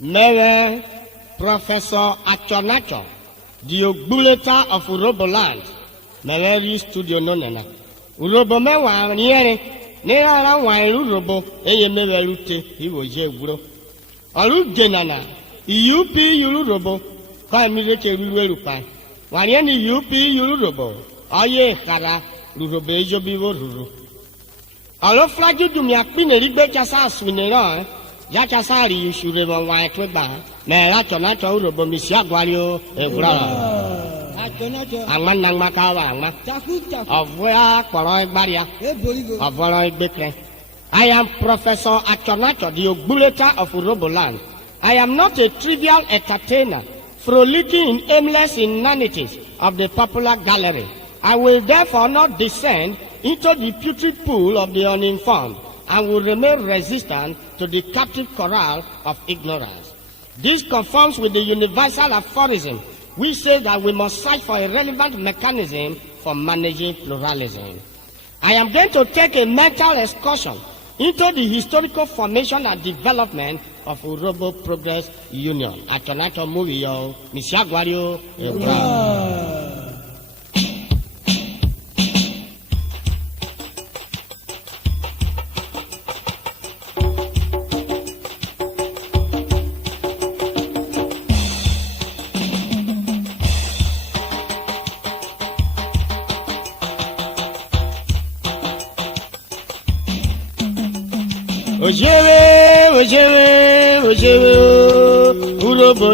Mere Professor Achonacho, the Ogbuleta of URHOBO land, Mere studio nonena. URHOBO mewa niere, nera wa URHOBO, eye mere lute, iwo je bro. Olu genana, UP URHOBO, kwa mireke ruwerupa. Wanyeni UP URHOBO, aye kara, URHOBO ejo biwo ruru. Alo flaju dumia pine rigbe chasa swinera, ya chasa ri yushure wa tweba. Na Achonacho URHOBO misia gwario egura. Angman nang makawa angma. Avwa koroi baria. Avwa bekre. I am Professor Achonacho, the Ogbuleta of URHOBO land. I am not a trivial entertainer, frolicking in aimless inanities of the popular gallery. I will therefore not descend into the putrid pool of the uninformed and will remain resistant to the captive corral of ignorance. This conforms with the universal aphorism which says that we must search for a relevant mechanism for managing pluralism. I am going to take a mental excursion into the historical formation and development of URHOBO Progress Union. Achonacho movie yo, Misiagwario, Ojewe, URHOBO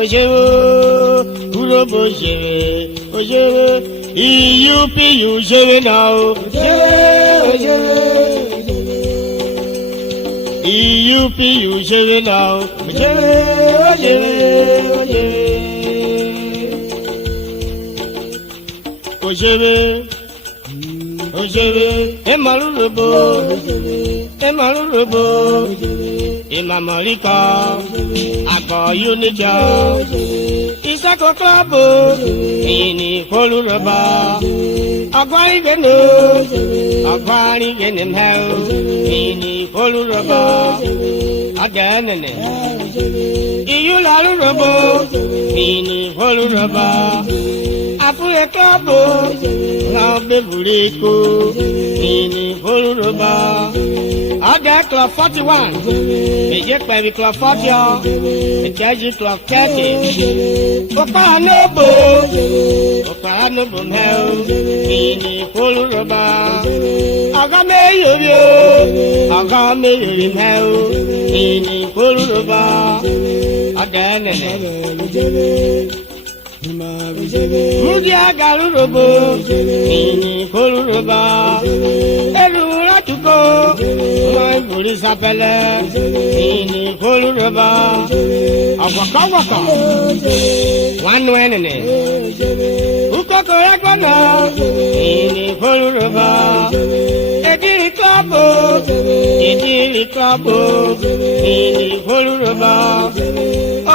ojewe, URHOBO ojewe, EUP ojewe now, EUP ojewe now, Ojewe, Emalurobo, Emamalika, Ako Unija, Isako Klabo, Ini Koluroba, Akwari Genem Hell, Ini Koluroba, Aganene, Iyulalurobo, Ini Koluroba, Apuye Klabo, now Beburiko, Ini Koluroba, Aga Club 41, Major Baby Club 40, Major Club 30, Opanobo Hell, Ini Koluroba, Agame Hell, Ini Koluroba, Aganene. Mudia URHOBO, Ini Koluroba, Elura Tuko, my police appelle, Ini Koluroba, Awaka, one wenene, Ukoko Yakona, Ini Koluroba, Ediri Klabo, Ini Koluroba,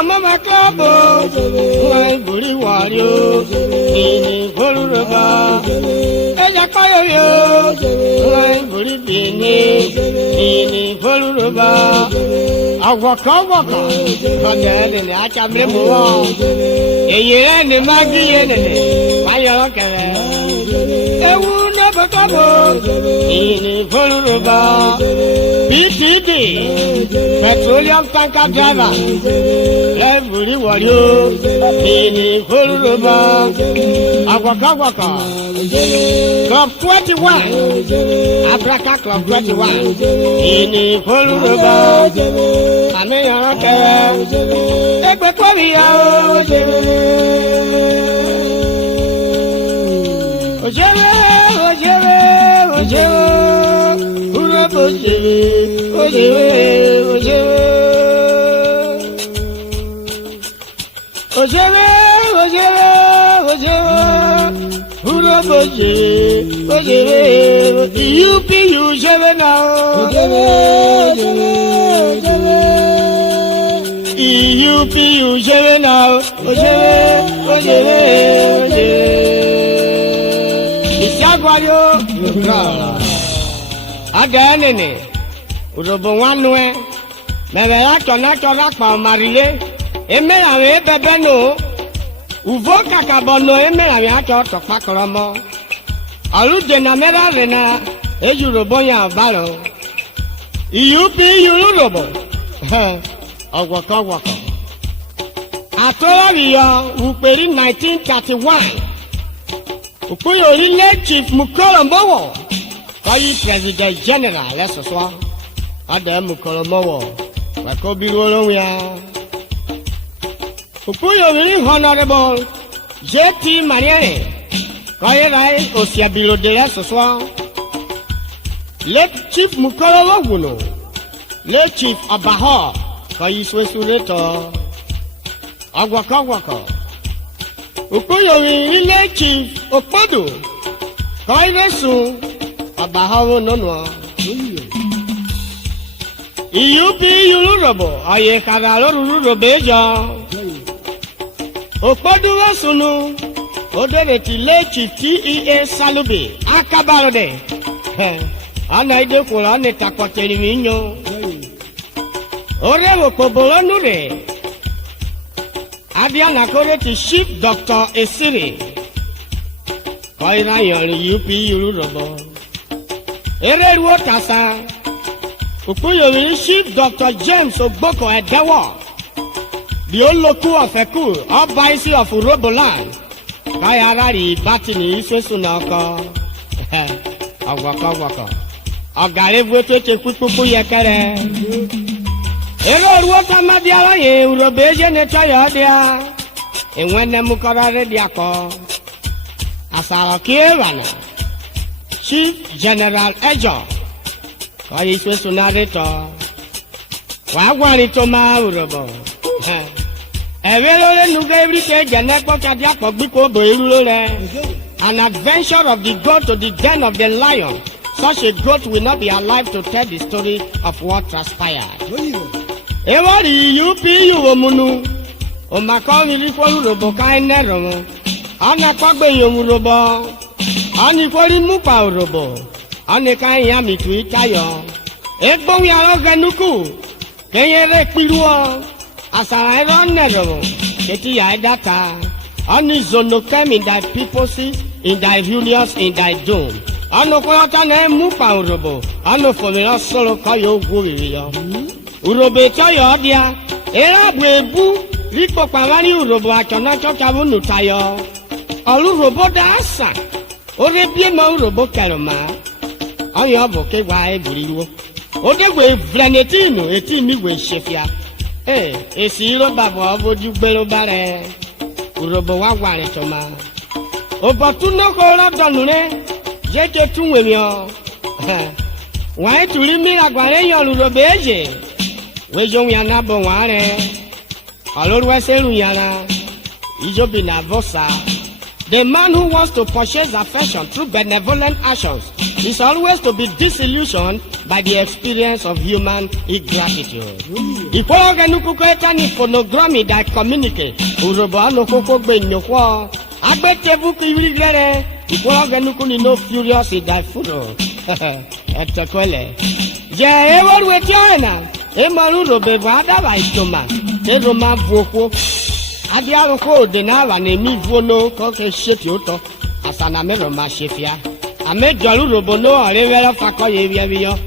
Mama Klabo, my bully warrior, Ini Koluroba, Ejakoyo, my bully bini, Ini Koluroba, Awaka, Kodel in Achamemo, a year and a Maggie, my uncle, a wound of a couple, Ini Koluroba, PTD, Petroleum Tanker Driver. Every warrior, Ini Koluroba, Awaka, Club 21, Abraka Club 21, Ini Koluroba, America, Equatoria, Ojewe, URHOBO Ojewe, URHOBO EUP ojewe now, EUP ojewe now, ojewe. Agwayo. Adanene. Urobo wanwe. Mebe Achonacho rakpa marile. Emela we bebeno. Uvo kakabono emela we acho tokpakoromo. Alude na mera rena. Ejurobo ya balo. Iyupi yururobo. Ogwako. Atolariyo uperi 1931. Ukuyo ile Chief Mukolomowo. Kayi President General lesoswa. Ade Mukolomowo. Wako biruolo ya. Ukuyo really Honorable J.T. Mariere. Kayi Rai Osiabilo de lesoswa. Late Chief Mukolomowo no. Late Chief Abaho. Kayi Swesureto. Agwako. Ukuyowi ile Chief Okpodo. Kairesu Abahawo nono. Iyupi yururobo aye karalo rururobo ejo. Okpodo wasunu odere ti le Chief T.E.A. Salube akabalode. Ana ide kula ne takoteri minyo. Ore okpobolo nure. Adiana Koreti Chief Dr. Esiri. Koira yori UP Yururobo. Ereruo Tasa. Ukuyomi Chief Dr. James Ogboko Edewo. The Oloku of Eku, Obaisi of URHOBO. Kayarari Batini Iswesunoko. Agwako. Ogarevu Tete Kupupu Yekere. Ero ruota madiala ye urobeje netayo dia. Enwene mukorare diako. Asara kiewana. Chief General Ejo. Kayi Swesunareto. Wagwani toma urobo. Ewelole nugebrite janeko kadiako biko boirulole. An adventure of the goat to the den of the lion. Such a goat will not be alive to tell the story of what transpired. Ewari yupi yuomunu. Omakomi rikwalu robo kaine romo. Ana kwagbe yomurobo. Ani kwari mupa robo. Ane kai yami tuitayo. Egbon yaro genuku. Kenyere piruo. Asara ero robo. Keti ya data. Ani zono kem in thy purposes, in thy furious, in thy doom. Ano kwata ne mupa robo. Ano fomira solo kayo guwiyo. Urobe toyo dia, era bwebu, riko pawani urobo Achonacho kabunu tayo. Olu robo da asa, ore bie ma urobo keloma. Ayo boke wa ebiriwo. Ode we vlenetino etini we shefia. Esi ro babo oboju gbero bare. Urobo wa ware toma. Obotuno ko ra donure, jeje tunwe mi o. Wa eturi mi agware yo urobe eje. Wejo yana bo ware. Alorwese yana. Ijobi na vosa. The man who wants to purchase affection through benevolent actions is always to be disillusioned by the experience of human ingratitude. Ikwoge nukuko etani phonogrammi that communicate. Urobo anokoko gbe nyokwo. Agbetevu kiwirigere. Ikwoge nuku ni no furious in thy furo. Etokwele. Je eworwe tiona. Emaru robe adaba itoma. Eroma vuoko. Adiaro ko de na wa na mi vuono ko ke sheti oto. Asana mero ma shefia. Ame jolu robo no ore were fakoye wiyo.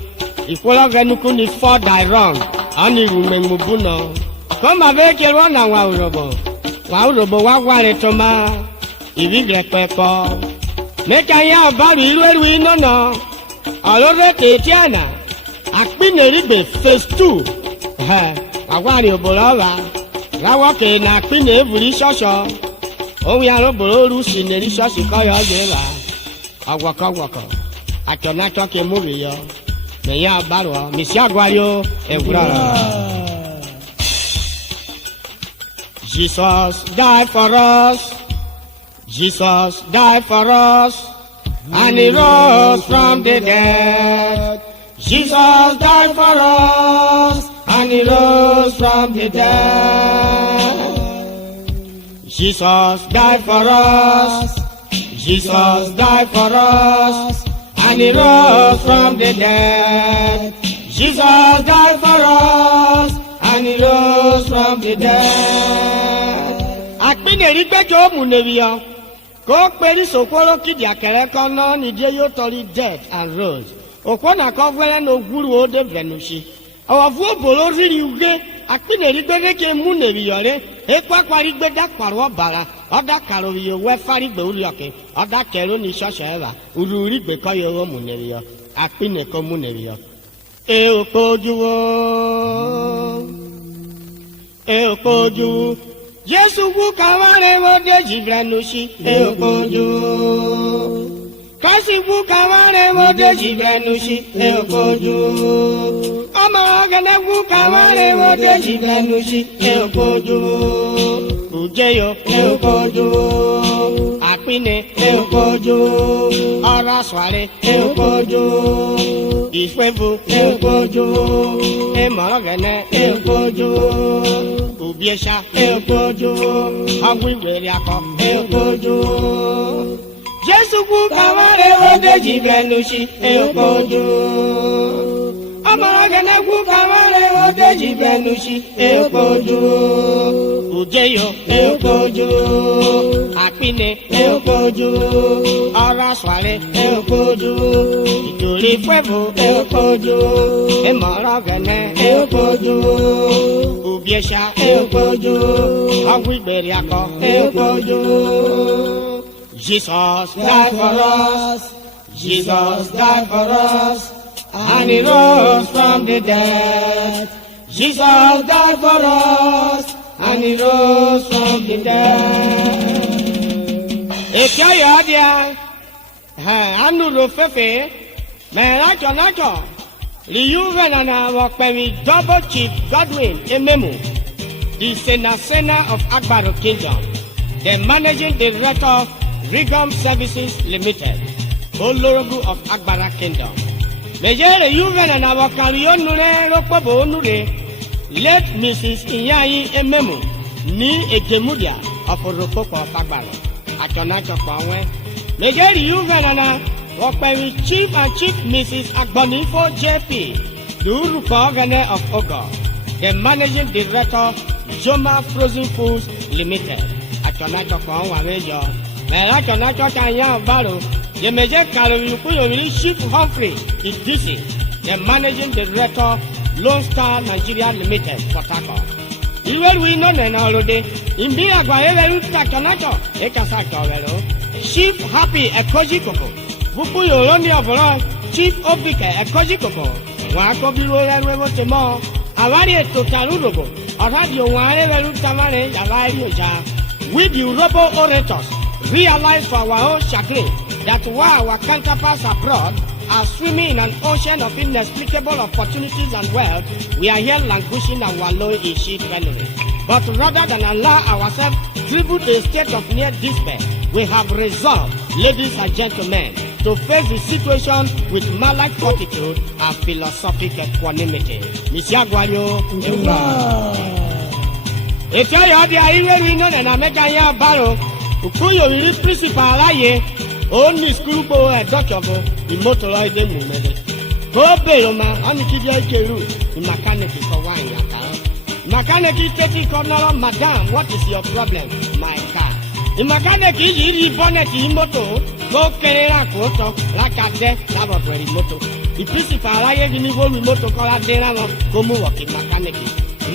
Ikola genuku ni for die wrong. Ani rume mubuno. Koma veke rona wa urobo. Wa urobo wa gware toma. Ivi peko. Meka ya baru iru ino no. Alore te tiana. Akpine ribe phase 2. Agwari obolola. Rawa ke na akpine evuri shosho. Owi arobolo rusi neri shoshi koyo jela. Agwako. Achonacho ke muri yo. Meya barwa misi agwario ewura. Jesus died for us. Jesus died for us. And he rose from the dead. Jesus died for us, and he rose from the dead. Jesus died for us. Jesus died for us, and he rose from the dead. Jesus died for us, and he rose from the dead. Akpineri gbejo munevia, ko peri sokoro kidi akere kono ni je yo tori dead and rose. Okona kovere no guru ode venushi. Awavu bolo riri uge, akpineri gbede ke munevia re, ekwa kwari gbeda kwarwo bara, oda karowi yo we fari gbe uri oke, oda kero ni shoshe eva, ururi gbe ko yo munevia, akpine ko munevia. E opoju Yesu wu kaware wo de jibrenushi e opoju Kasi wu kaware wo de jibrenushi e opoju Ama gane wu kaware wo de jibrenushi e opoju Ujeyo e opoju Apine e opoju Ora swale e opoju Ifevu ekojo, emorogene ekojo, ubiesha ekojo, agwibere ako ekojo. Jesu ku kaware ode jibenushi ekojo. Amorogene ku kaware ode jibenushi ekojo. Ujeyo ekojo, apine ekojo, ara swale ekojo. Ituri fuevo ekojo, emorogene ekojo, ubiesha ekojo, agwibere ako ekojo. Jesus died for us, Jesus died for us, and he rose from the dead. Jesus died for us, and he rose from the dead. Ekiayadia, Anuro Fefe, Achonacho, Liuvenana Wakpemi Double Chief Godwin Ememu, the Sena of Agbaro Kingdom, the Managing Director Rigom Services Limited, Olorogu of Agbara Kingdom. Mejere Liuvenana Wakarionure Rokobo Onure, late Mrs. Inyayi Ememu, ni Ejemudia of Orokoko of Agbara, Achonacho Kwawe. Mejere Liuvenana Wakpemi Chief and Chief Mrs. Agbonifo JP, the Uruko Organe of Ogo, the Managing Director Joma Frozen Foods Limited, Achonacho Kwawe. Achonacho Kanya Baro, the Major Karukuyo Chief Humphrey Idisi, the Managing Director Lone Star Nigeria Limited, Port Harcourt. Even we know then already, in Biagua, Achonacho, Ekasako, Chief Happy Ekoji Koko, Vupuyo Loni of Chief Obike Ekoji Koko, Wako Biro Temo, Avari to Tarugo, or Radio Ware Tamane, Yavario, with the URHOBO orators. Realize for our own chagrin that while our counterparts abroad are swimming in an ocean of inexplicable opportunities and wealth, we are here languishing and wallowing in shit penury. But rather than allow ourselves dribble a state of near despair, we have resolved, ladies and gentlemen, to face the situation with malike fortitude and philosophic equanimity. Mr. Aguayo, it's all the Irish and American Barrow. Ukuyo iri principal aye oni school bo edochobo imotoro ide mumede ko belo ma ani kidi ekeru the mechanic for wine yakara mechanic teti corner madam, what is your problem my car the mechanic iri bonnet moto go kerera ko to lakade labo very moto the principal aye ni wo moto kola dera no ko mu work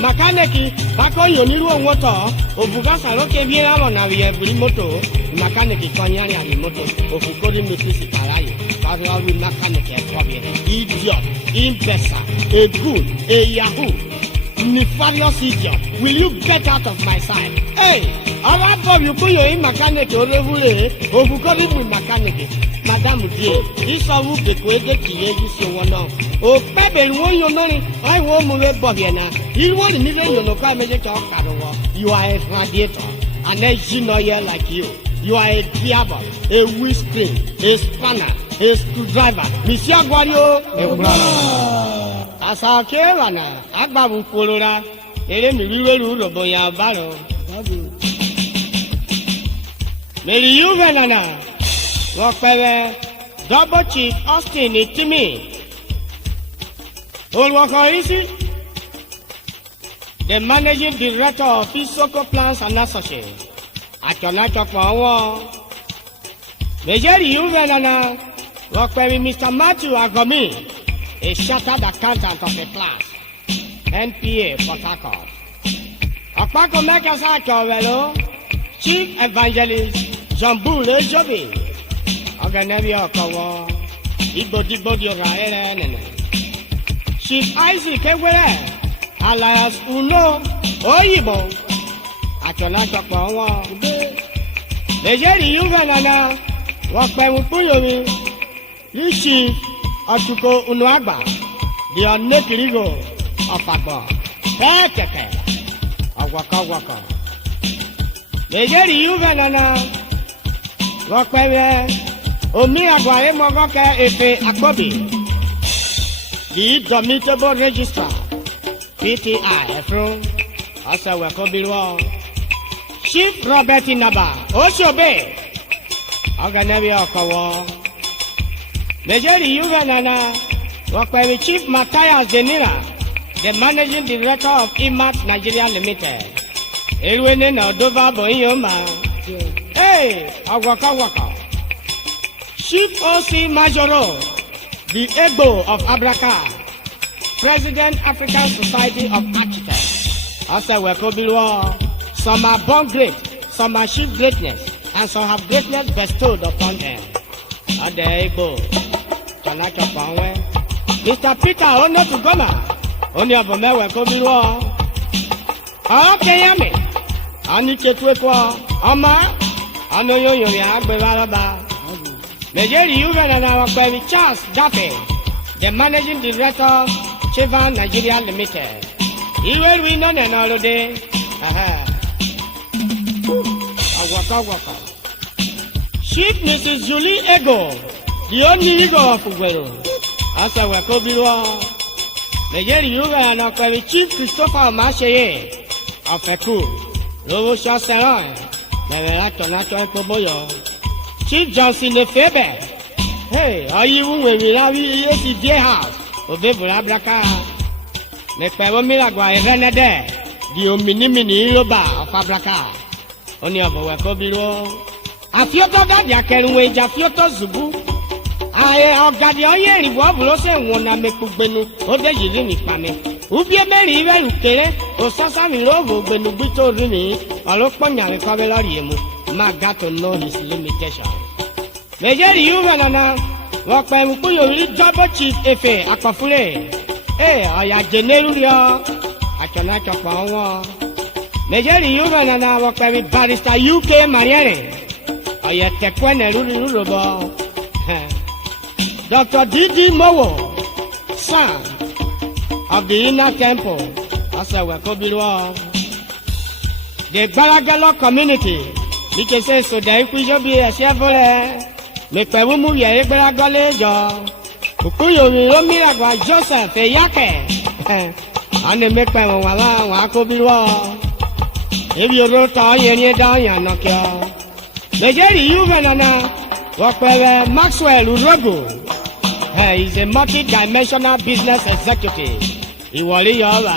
mechanic bako yoniru onwoto obugasa roke biera wona we every moto mechanic konyari ani moto ofukori mutisi karaye karo we mechanic e kobe idiot imbecile a good a yahoo nefarious idiot will you get out of my sight hey our bob you put your mechanic orevule ofukori mu mechanic madam die isowu bekwede kiye yusi wona o pebe won yo nori I wo mu we bob here na you want to measure your local measure talk. You are a radiator, an engine oil like you. You are a gearbox, a windscreen, a spanner, a screwdriver. Monsieur Aguayo, a brother. As our Kerana, Agbabu Polora, URHOBO Yabaro. Maybe you, Venana. Wọ́pẹ́rẹ́ Double Chief Austin Itimi. Olùwọ̀kọ̀ the Managing Director of Isoko Plans and Associates. Achonacho for one. Mejeri Uvenana. Wọ́pẹ́rẹ́ Mr. Matthew Agomi, a chartered accountant of the class. NPA Port Harcourt. Ọ̀pákọ̀ mẹ́kẹ́sà àkọ̀wẹ̀ló Chief Evangelist Jambule Jobi. Ọ̀gẹ̀nẹ́bí ọ̀kọ̀wọ́ Igbodigbodi ọ̀rọ̀ ẹ̀rẹ́ nìyẹn. Chief Isaac Ewere alias Uno Oyibo. Achonacho pọ̀ wọ́n. Lèjẹ́rì Yúvẹ̀ nana Wọ́pẹ́rẹ́ Kúnyòmí. Chief Ọ̀túkọ̀ Unuagba. The Onekirigo of Agbo. Kẹ́kẹ́kẹ́. Waka. Mejeri Yuve nana Wọ́pẹ́rẹ́ Omi Agware Mogoke Efe Akobi. The Indomitable Registrar PTI Efron Asa Wakobilwa. Chief Robert Inaba Oshobe Oganebi Okawo. Mejeri Yuve nana Wọ́pẹ́rẹ́ Chief Matthias Denira, the Managing Director of IMAT Nigeria Limited. Elwene na Odova Boyoma. Hey, Waka. Chief OC Majoro, the Ego of Abraka, President African Society of Architects. Asa Wakobilwa. Some are born great, some achieve greatness, and some have greatness bestowed upon them. Ade Ego, Achonacho Panwe. Mr. Peter Ono Tugoma, Oni Abomewe Kobilwa. Okay, yummy. Anike Twekwa, Oma, Anoyo Yoya, Bevaraba. Mejeri Yuven and our baby Charles Daffy, the Managing Director, Chevan Nigeria Limited. He will win on an holiday. Waka. Chief Mrs. Julie Ego, the only Ego of Uguero. Asa Wakobilwa. Mejeri Yuve and our Chief Christopher Macheye of Eku, Robo Shaseron, Achonacho Ekoboyo, Chief Johnson Efebe. Hey, are you when we have the dear house? Obebula Braka. Mepewo Milagwa Renede, the Ominimini Loba of Abraka. Only of Wakobilwa. Afioto Gadia Kenway, Jafioto Zubu. Aye, ọ̀gádì ọyẹ́ ìrìbọ̀ ọ̀bùrọ̀ ṣe wọn na mẹ́kúgbẹ́nu ó dé yìí rí mi pamẹ́. Ubi mẹ́rin ìwé ìkéré òṣọ́sámi lóògùn ògbẹ́nu gbító rí mi ọ̀lọ́pọ̀nyàrí kọ́bẹ́ lọ́rì yẹn mu máa got to know his limitation. Mejeri Yuve nana Wọ́pẹ́rẹ́ Kúnyòmí Double Chief Efe Akọ̀fúlẹ̀. Ọ̀yà jẹ̀nẹ́rú rí ọ Achonacho pọ̀ wọ́n. Mejeri Yuve nana Wọ́pẹ́rẹ́ Barrister UK Mariere. Ọ̀yà tẹ̀kọ́ ẹ̀nẹ̀rú rí rúbọ. Dr. Didi Mowo, son of the Inner Temple, Asa Wakobilwa. The Baragalo community, we can say so that if we should be a chevrolet, make a woman ye Baragale jo. Ukuyo Miragwa Joseph Yake, and the make my wala Wakobilwa. If you wrote all your down, you're not here. Mejeri Yuve nana Wọ́pẹ́rẹ́ Maxwell Urogo. He is a multi-dimensional business executive. Ìwọ̀lì yọ̀ọ̀la.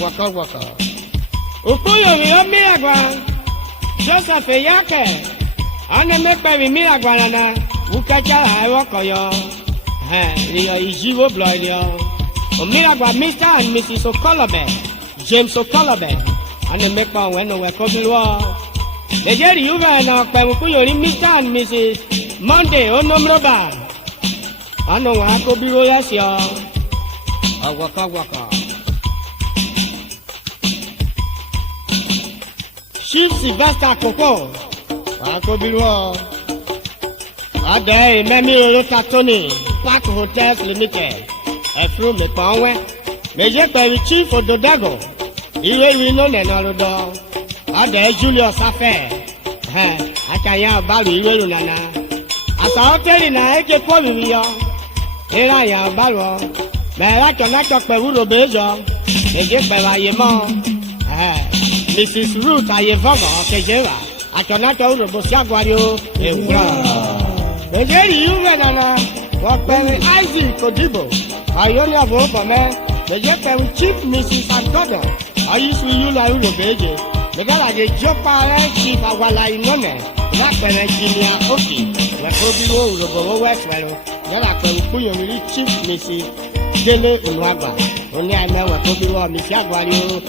Waka. Ukuyomi Omiragwa. Joseph Eyake. Anemekpewi Miragwa nana. Wukajala Ewokoyo. Rio Ijiwo Bloidio. Omiragwa Mr. and Mrs. Okolobe. James Okolobe. Anemekpa Weno Wekobilwa. Mejeri Yuve and Wọ́pẹ́rẹ́ Mr. and Mrs. Monday Onomroba. Ano Wakobilwa yasyo. Waka. Chief Sylvester Koko. Wakobilwa. Ade Memi Olota Tony. Park Hotels Limited. Efru Mepanwe. Mejeri Chief Ododago. Iwe Wino Nenalodo. Ade Julius Afe. Akanya Balu Iwelu Nana. Asa hoteli na eke kwa viviyo. Era ya Balu. Mera Achonacho Peru Bezo. Eje Pera Yemo. Mrs. Ruth Ayevogo Kejera. Achonacho Urobo Siagwario. Ewa. Ejeri yuwe nana, wakpewe Isaac Kodibo, ayoni avobo me, mejepewe Chief Mrs. Antodo, ayiswi yula urobeje, megala ge jopa Chief Awala Inome, wakpewe Jinia Oki, wakobiwo urobo westwelo, yala kwewe kuyomili Chief Mrs. Dele Unwagba, oni ame wakobiwo misiagwari o,